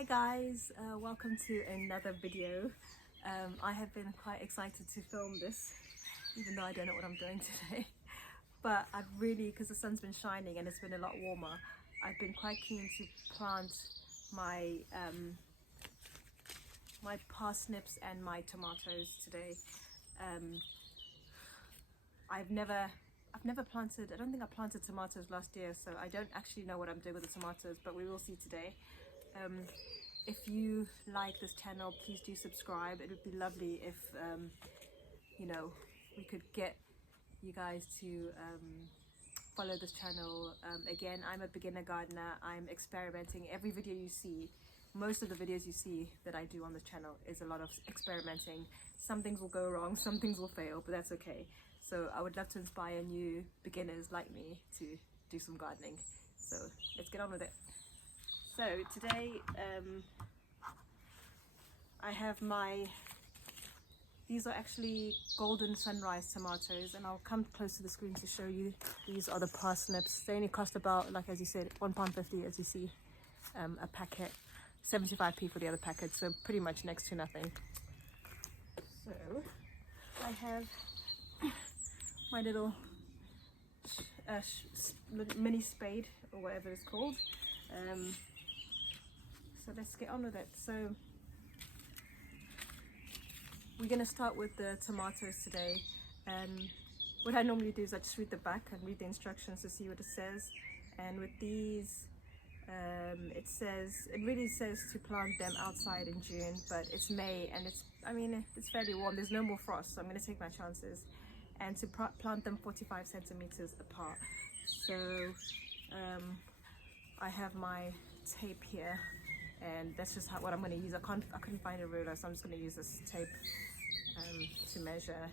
Hi guys, welcome to another video. I have been quite excited to film this, even though I don't know what I'm doing today. But I've really, because the sun's been shining and it's been a lot warmer, I've been quite keen to plant my my parsnips and my tomatoes today. I've never planted, I don't think I planted tomatoes last year, so I don't actually know what I'm doing with the tomatoes, but we will see today. If you like this channel, please do subscribe. It would be lovely if you know, we could get you guys to follow this channel. Again, I'm a beginner gardener. I'm experimenting. Every video you see, most of the videos you see that I do on this channel is a lot of experimenting. Some things will go wrong, some things will fail, but that's okay. So I would love to inspire new beginners like me to do some gardening. So let's get on with it. So today I have these are actually golden sunrise tomatoes, and I'll come close to the screen to show you. These are the parsnips. They only cost about, like as you said, £1.50 as you see, a packet, 75p for the other packet, so pretty much next to nothing. So I have my little mini spade, or whatever it's called. So let's get on with it. So we're going to start with the tomatoes today. What I normally do is I just read the back and read the instructions to see what it says. And with these, it really says to plant them outside in June, but it's May and it's fairly warm. There's no more frost, so I'm going to take my chances. And to plant them 45 centimeters apart. So I have my tape here, and that's just what I'm going to use. I couldn't find a ruler, so I'm just going to use this tape to measure.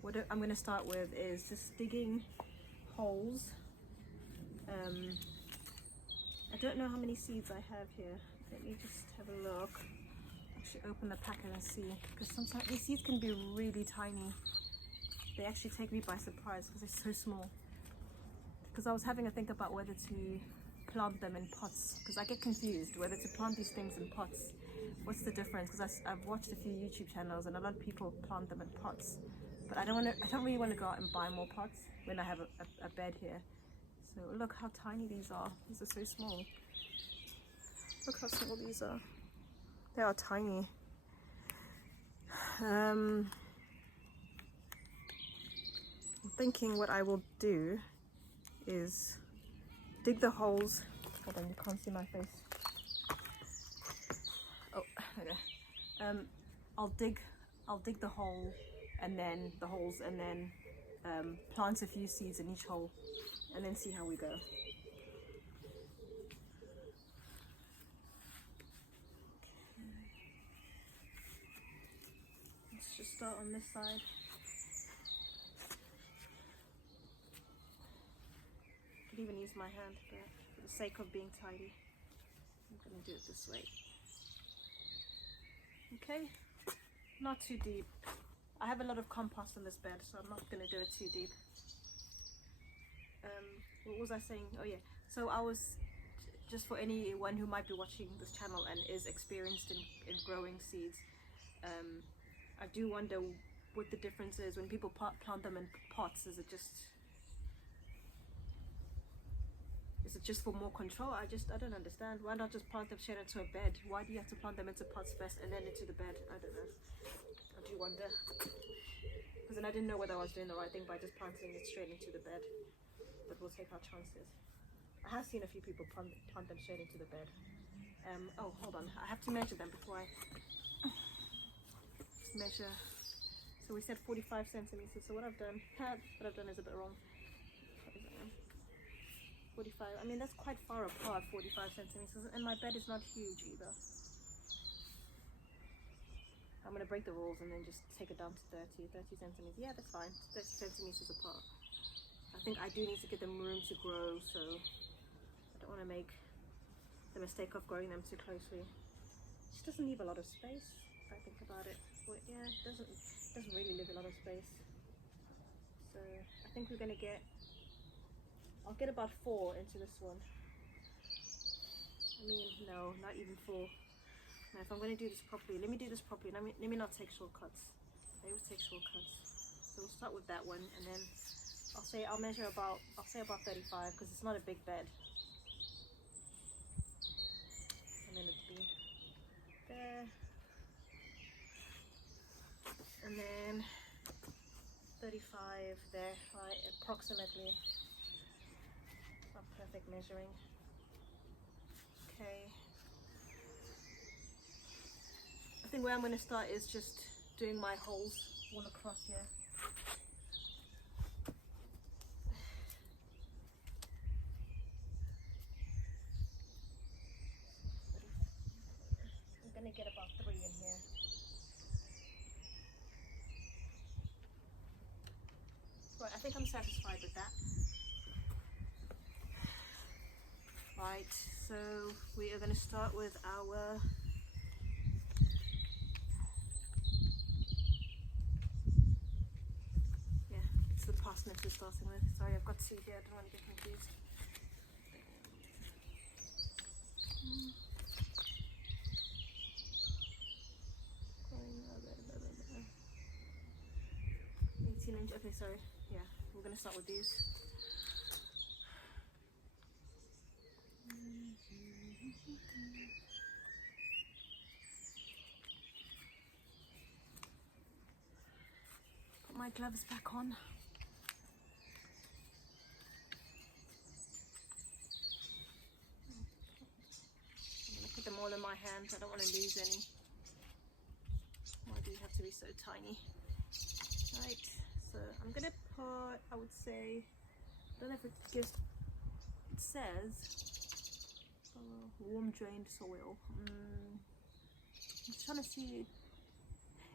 What I'm going to start with is just digging holes. I don't know how many seeds I have here. Let me just have a look. Actually open the packet and see, because sometimes these seeds can be really tiny. They actually take me by surprise because they're so small. Because I was having a think about whether to plant them in pots, because I get confused whether to plant these things in pots. What's the difference? Because I've watched a few YouTube channels and a lot of people plant them in pots, but I don't really want to go out and buy more pots when I have a bed here. So look how tiny these are. These are so small. Look how small these are. They are tiny. I'm thinking what I will do is dig the holes. Hold on, you can't see my face. Oh, okay. I'll dig the hole and then the holes, and then plant a few seeds in each hole, and then see how we go. Let's just start on this side. I could even use my hand, but for the sake of being tidy, I'm going to do it this way. Okay, not too deep. I have a lot of compost in this bed, so I'm not going to do it too deep. What was I saying? Oh yeah, so I was, just for anyone who might be watching this channel and is experienced in growing seeds, I do wonder what the difference is when people plant them in pots. Is it just for more control? I don't understand. Why not just plant them straight into a bed? Why do you have to plant them into pots first and then into the bed? I don't know. I do wonder. Because then I didn't know whether I was doing the right thing by just planting it straight into the bed. But we'll take our chances. I have seen a few people plant them straight into the bed. Oh, hold on. I have to measure them before I measure. So we said 45 centimeters. So what I've done is a bit wrong. 45. I mean, that's quite far apart, 45 centimeters, and my bed is not huge either. I'm going to break the rules and then just take it down to 30 centimeters. Yeah, that's fine. 30 centimeters apart. I think I do need to give them room to grow, so I don't want to make the mistake of growing them too closely. It just doesn't leave a lot of space, if I think about it. But yeah, it doesn't really leave a lot of space. So I think we're going to I'll get about 4 into this one. I mean, no, not even 4. Now, if I'm going to do this properly, let me do this properly. Let me not take shortcuts. I always take shortcuts. So we'll start with that one, and then I'll measure about 35 because it's not a big bed. And then it'll be there, and then 35 there, right? Approximately. Not perfect measuring. Okay. I think where I'm going to start is just doing my holes all across here. I'm going to get about 3 in here. Right, I think I'm satisfied with that. Right, so we are going to start with our it's the parsnips we're starting with. Sorry, I've got 2 here, I don't want to get confused. 18-inch, okay, sorry. Yeah, we're going to start with these. Put my gloves back on. I'm going to put them all in my hands. I don't want to lose any. Why do you have to be so tiny? Right, so I'm going to put, I would say, I don't know if it gives, it says warm drained soil. I'm just trying to see, it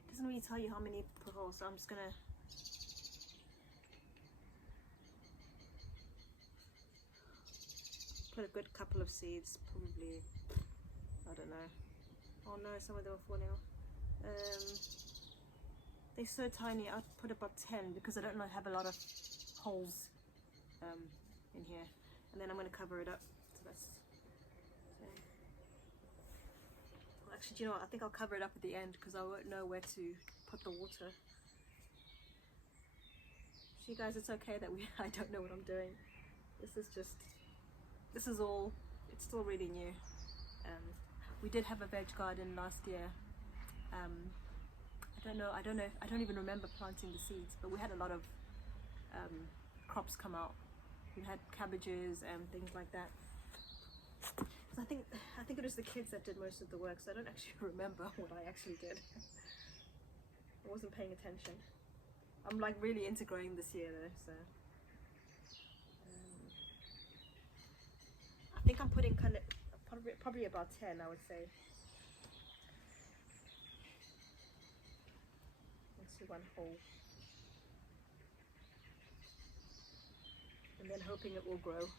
doesn't really tell you how many per hole, so I'm just going to put a good couple of seeds, probably, I don't know. Oh no, some of them are falling off. They're so tiny, I'd put about 10 because I don't have a lot of holes in here. And then I'm going to cover it up. So that's, well, actually, do you know what? I think I'll cover it up at the end because I won't know where to put the water. So you guys, it's okay that I don't know what I'm doing. This is all, it's still really new. We did have a veg garden last year. I don't even remember planting the seeds, but we had a lot of crops come out. We had cabbages and things like that. So I think it was the kids that did most of the work, so I don't actually remember what I actually did. I wasn't paying attention. I'm like really into growing this year though, so I think I'm putting probably about 10, I would say. One hole, and then hoping it will grow.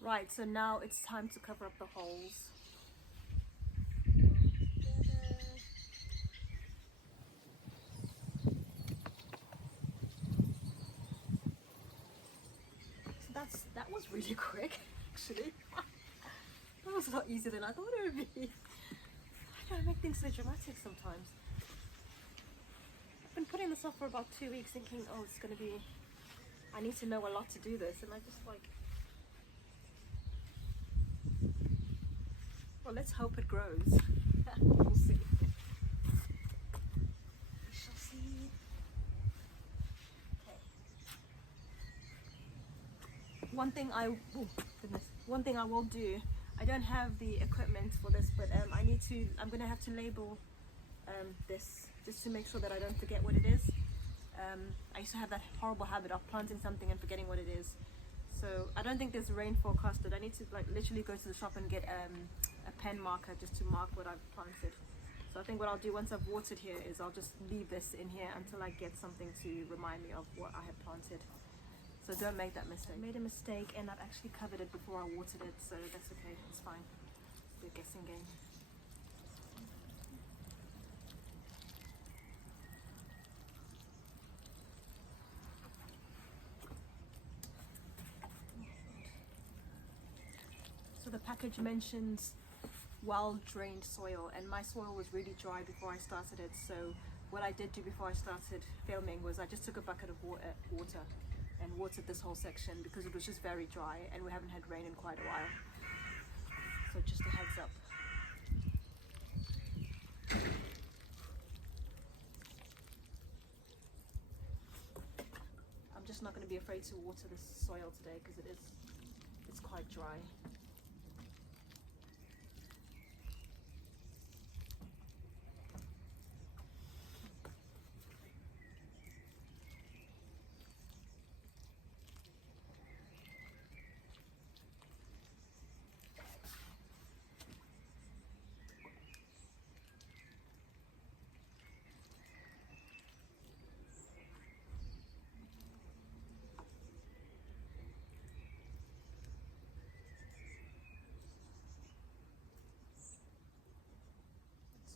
Right, so now it's time to cover up the holes. So that was really quick, actually. That was a lot easier than I thought it would be. I don't make things so dramatic sometimes. I've been putting this off for about 2 weeks thinking, oh, it's going to be, I need to know a lot to do this, and I just like, well, let's hope it grows. We'll see. We shall see. Okay. One thing I will do, I don't have the equipment for this, but I'm gonna have to label this just to make sure that I don't forget what it is. I used to have that horrible habit of planting something and forgetting what it is. So I don't think there's rain forecasted. I need to like literally go to the shop and get a pen marker just to mark what I've planted. So I think what I'll do once I've watered here is I'll just leave this in here until I get something to remind me of what I have planted. So don't make that mistake. I made a mistake and I've actually covered it before I watered it, so that's okay, it's fine. It's a guessing game. So the package mentions well-drained soil, and my soil was really dry before I started it. So what I did do before I started filming was I just took a bucket of water and watered this whole section because it was just very dry and we haven't had rain in quite a while. So just a heads up. I'm just not going to be afraid to water this soil today because it's quite dry.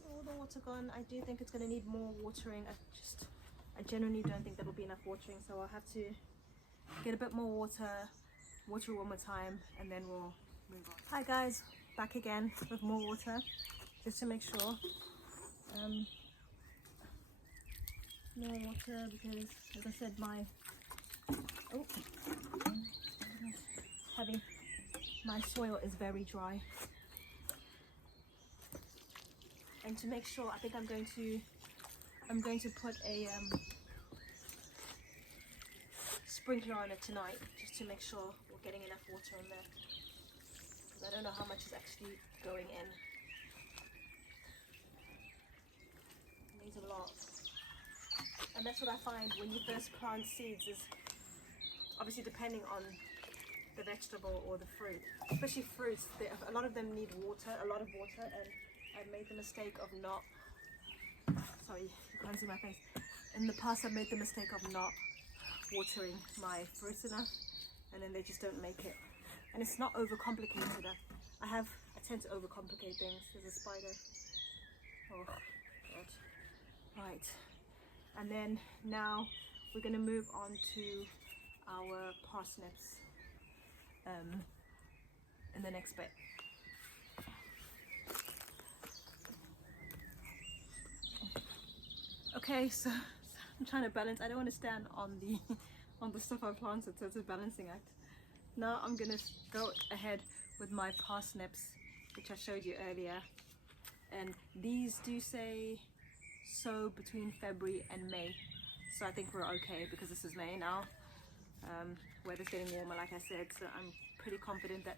All the water gone. I do think it's going to need more watering. I genuinely don't think that'll be enough watering, so I'll have to get a bit more water one more time, and then we'll move on. Hi guys, back again with more water just to make sure. More water because, as I said, my soil is very dry. And to make sure, I think I'm going to put a sprinkler on it tonight, just to make sure we're getting enough water in there. Because I don't know how much is actually going in. It needs a lot. And that's what I find when you first plant seeds is, obviously depending on the vegetable or the fruit, especially fruits, a lot of them need water, a lot of water, and I made the mistake of not, sorry, you can't see my face. In the past, I made the mistake of not watering my fruits enough, and then they just don't make it. And it's not overcomplicated. I tend to overcomplicate things. There's a spider. Oh, God. Right. And then now we're going to move on to our parsnips in the next bit. Okay, so I'm trying to balance. I don't want to stand on the stuff I planted, so it's a balancing act. Now I'm gonna go ahead with my parsnips, which I showed you earlier, and these do say sow between February and May, so I think we're okay because this is May now. Weather's getting warmer, like I said, so I'm pretty confident that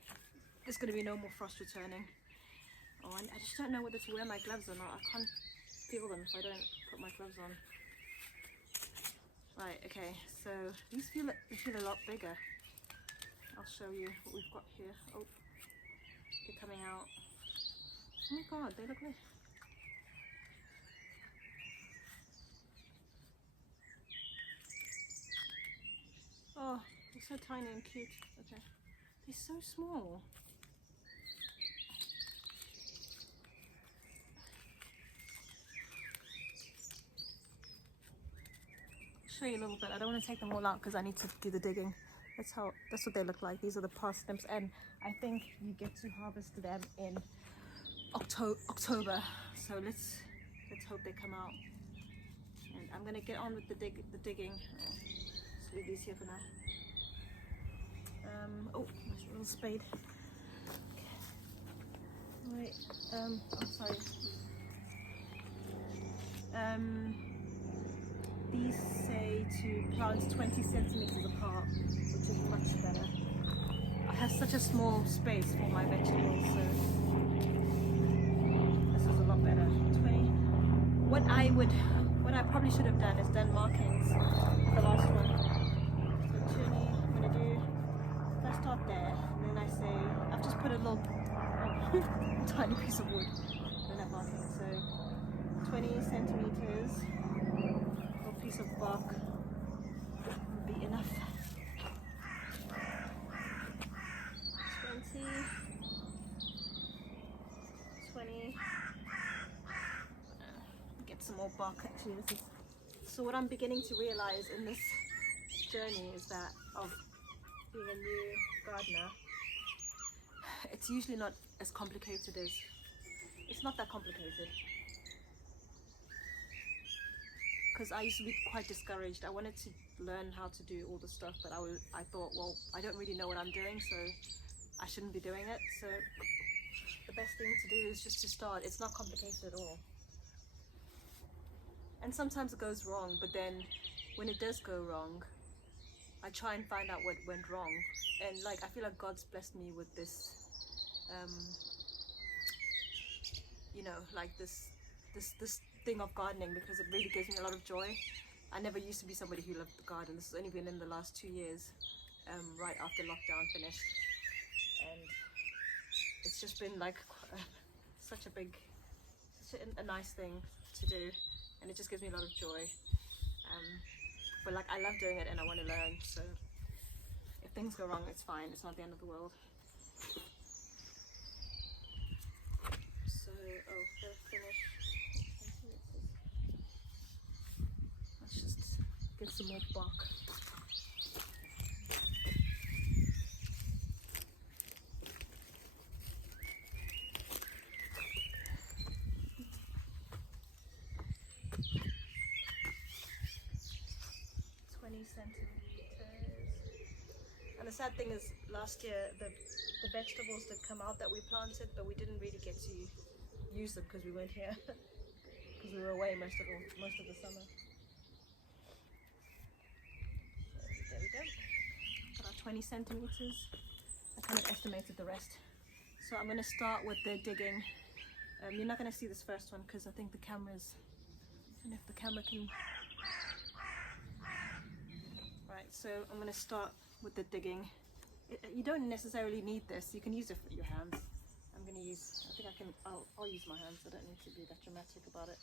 there's going to be no more frost returning. Oh, and I just don't know whether to wear my gloves or not. I can't feel them if I don't put my gloves on. Right, okay, so these feel a lot bigger. I'll show you what we've got here. Oh, they're coming out. Oh my God, they look like... Oh, they're so tiny and cute. Okay, they're so small. Show you a little bit. I don't want to take them all out because I need to do the digging. That's what they look like. These are the parsnips, and I think you get to harvest them in October. So let's hope they come out. And I'm gonna get on with the digging. Let's leave these here for now. Oh, nice little spade. Okay. Right. Oh, sorry. These say to plant 20 centimeters apart, which is much better. I have such a small space for my vegetables, so this is a lot better. 20. What I probably should have done is done markings for the last one. So 20, I'm gonna do there, and then I say, I've just put a little tiny piece of wood, don't have marking, so 20 centimeters, little piece of bark would be enough. 20, get some more bark actually. This is, so what I'm beginning to realize in this journey is that of being a new gardener, it's usually not as complicated as, it's not that complicated. Because I used to be quite discouraged. I wanted to learn how to do all the stuff, but I thought, well, I don't really know what I'm doing, so I shouldn't be doing it. So the best thing to do is just to start. It's not complicated at all. And sometimes it goes wrong, but then when it does go wrong, I try and find out what went wrong. And like, I feel like God's blessed me with this, you know, like this thing of gardening, because it really gives me a lot of joy. I never used to be somebody who loved the garden. This has only been in the last 2 years, right after lockdown finished. And it's just been like such a nice thing to do, and it just gives me a lot of joy. But like, I love doing it and I want to learn, so if things go wrong, it's fine, it's not the end of the world. So, to finish, let's just get some more bark. Centimeters. And the sad thing is, last year the vegetables did come out that we planted, but we didn't really get to use them because we weren't here, because we were away most of the summer. So there we go. Got our 20 centimeters. I kind of estimated the rest. So I'm going to start with the digging. You're not going to see this first one because I think the camera's, I don't know if the camera can. Right, so I'm going to start with the digging. You don't necessarily need this. You can use it for your hands. I'm going to use, I think I can, I'll use my hands. I don't need to be that dramatic about it.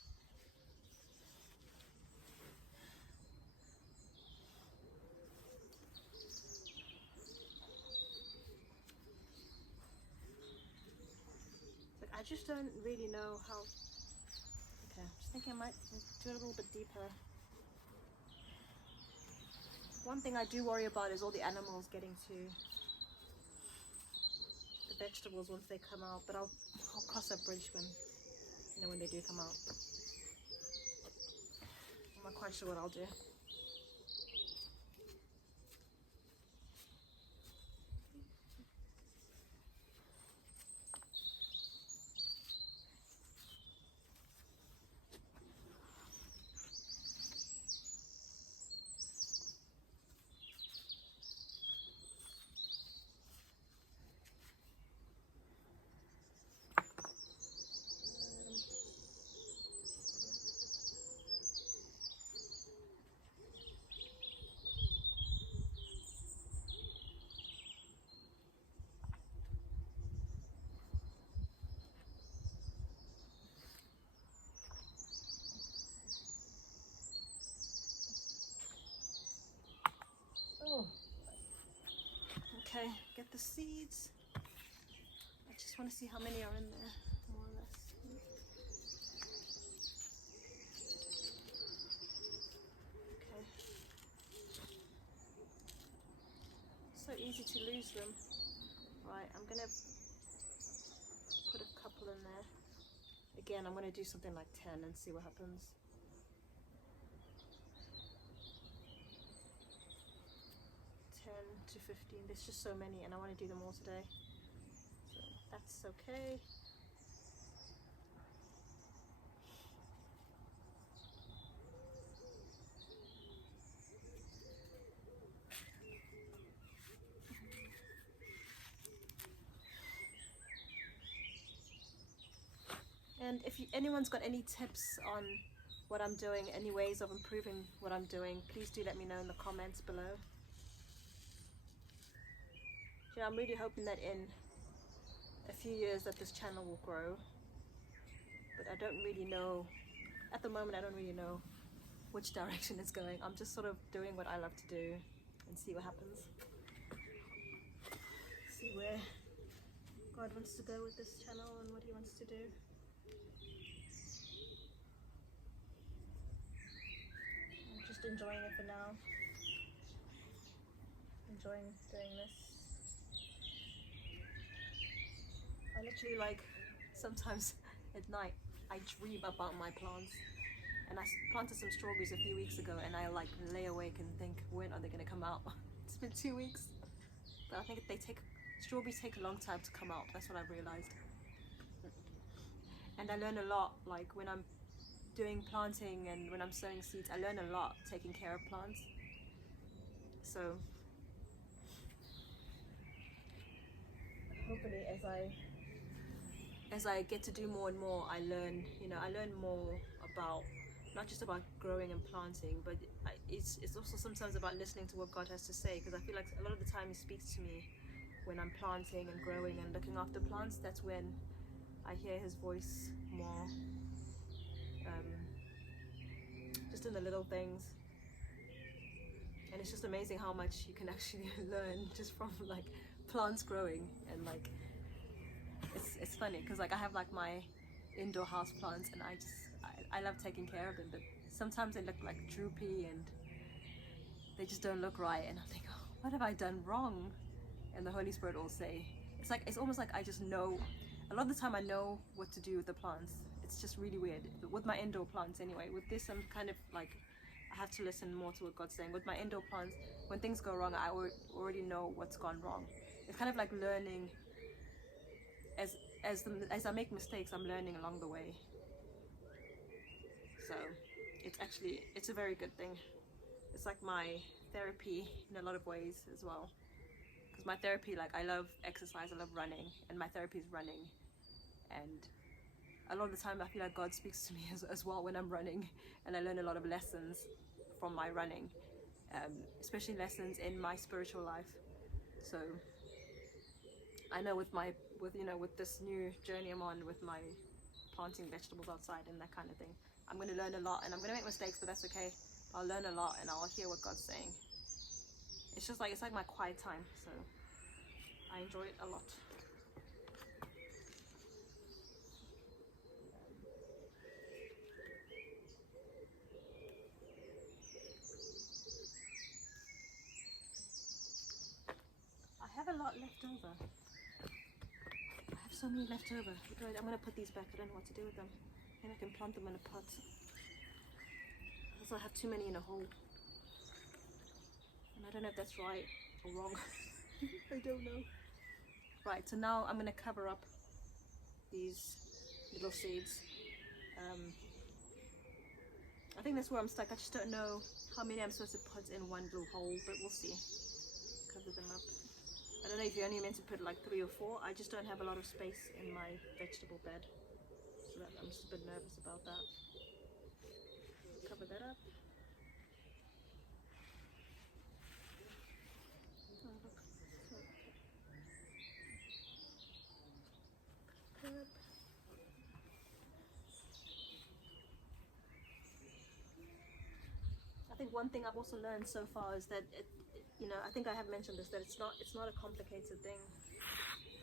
But I just don't really know how, okay, I'm just thinking I might do it a little bit deeper. One thing I do worry about is all the animals getting to the vegetables once they come out, but I'll cross that bridge when they do come out. I'm not quite sure what I'll do. Oh. Okay, get the seeds. I just want to see how many are in there, more or less. Okay. So easy to lose them. Right, I'm gonna put a couple in there. Again, I'm gonna do something like 10 and see what happens. 10 to 15, there's just so many and I want to do them all today. So that's okay. And if anyone's got any tips on what I'm doing, any ways of improving what I'm doing, please do let me know in the comments below. know, I'm really hoping that in a few years that this channel will grow, but I don't really know. At the moment, I don't really know which direction it's going. I'm just sort of doing what I love to do and see what happens. See where God wants to go with this channel and what he wants to do. I'm just enjoying it for now. Enjoying doing this. I literally, like, sometimes at night I dream about my plants. And I planted some strawberries a few weeks ago, and I like lay awake and think, when are they going to come out? It's been 2 weeks, but I think strawberries take a long time to come out. That's what I've realized. And I learn a lot, like when I'm doing planting and when I'm sowing seeds, I learn a lot taking care of plants. So hopefully as I get to do more and more, I learn more about, not just about growing and planting, but it's also sometimes about listening to what God has to say, because I feel like a lot of the time he speaks to me when I'm planting and growing and looking after plants. That's when I hear his voice more, just in the little things. And it's just amazing how much you can actually learn just from like plants growing. And like it's funny because like I have like my indoor house plants, and I love taking care of them, but sometimes they look like droopy and they just don't look right, and I think, oh, what have I done wrong? And the Holy Spirit will say, it's almost like I just know. A lot of the time I know what to do with the plants. It's just really weird. But with my indoor plants anyway, with this I'm kind of like, I have to listen more to what God's saying. With my indoor plants, when things go wrong, I already know what's gone wrong. It's kind of like learning. As I make mistakes, I'm learning along the way. So it's a very good thing. It's like my therapy in a lot of ways as well. Because my therapy, like, I love exercise, I love running, and my therapy is running. And a lot of the time I feel like God speaks to me as well when I'm running, and I learn a lot of lessons from my running, especially lessons in my spiritual life. So I know with this new journey I'm on with my planting vegetables outside and that kind of thing, I'm going to learn a lot, and I'm going to make mistakes, but that's okay. I'll learn a lot and I'll hear what God's saying. It's just like, it's like my quiet time, so I enjoy it a lot. I have a lot left over. I have so many left over. I'm going to put these back. I don't know what to do with them. Maybe I can plant them in a pot. Also, I have too many in a hole. And I don't know if that's right or wrong. I don't know. Right, so now I'm going to cover up these little seeds. I think that's where I'm stuck. I just don't know how many I'm supposed to put in one little hole, but we'll see. Cover them up. I don't know if you're only meant to put like 3 or 4. I just don't have a lot of space in my vegetable bed, so I'm just a bit nervous about that. Cover that up. Oh, look. Up. I think one thing I've also learned so far is that I think I have mentioned this, that it's not a complicated thing.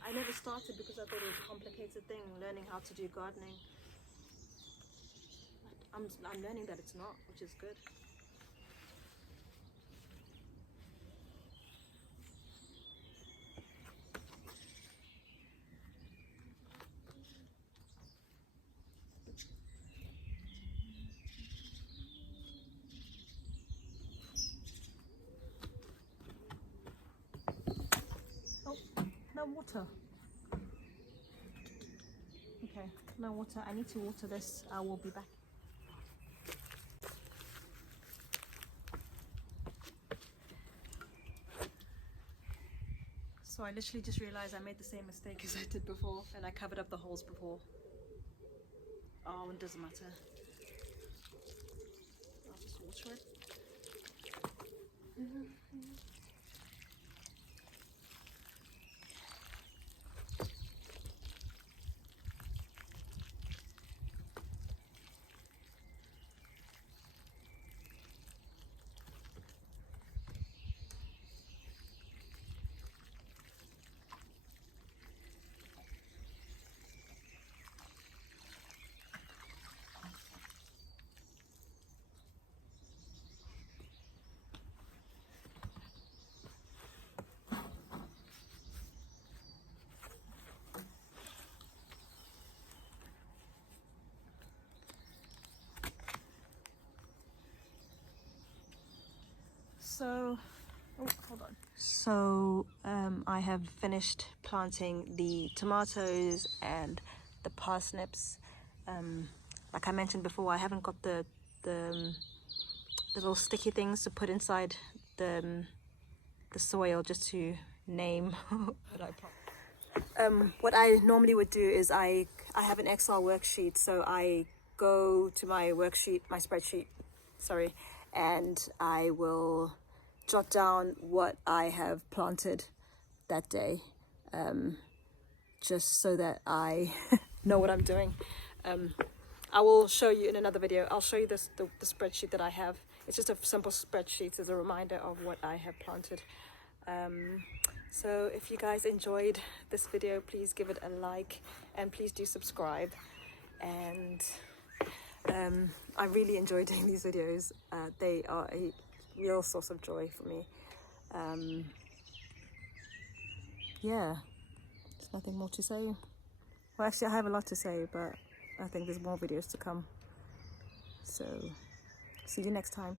I never started because I thought it was a complicated thing, learning how to do gardening. But I'm learning that it's not, which is good. No water. Okay, no water. I need to water this. I will be back. So I literally just realized I made the same mistake as I did before, and I covered up the holes before. Oh, it doesn't matter. I'll just water it. So, oh, hold on. So I have finished planting the tomatoes and the parsnips. Like I mentioned before, I haven't got the little sticky things to put inside the soil just to name what I plant. What I normally would do is I have an Excel worksheet, so I go to my worksheet, my spreadsheet, sorry, and I will jot down what I have planted that day, just so that I know what I'm doing. I will show you in another video. I'll show you the spreadsheet that I have. It's just a simple spreadsheet as a reminder of what I have planted. So if you guys enjoyed this video, please give it a like and please do subscribe. And I really enjoy doing these videos. They are a real source of joy for me. Yeah, there's nothing more to say. Well, actually I have a lot to say, but I think there's more videos to come. So see you next time.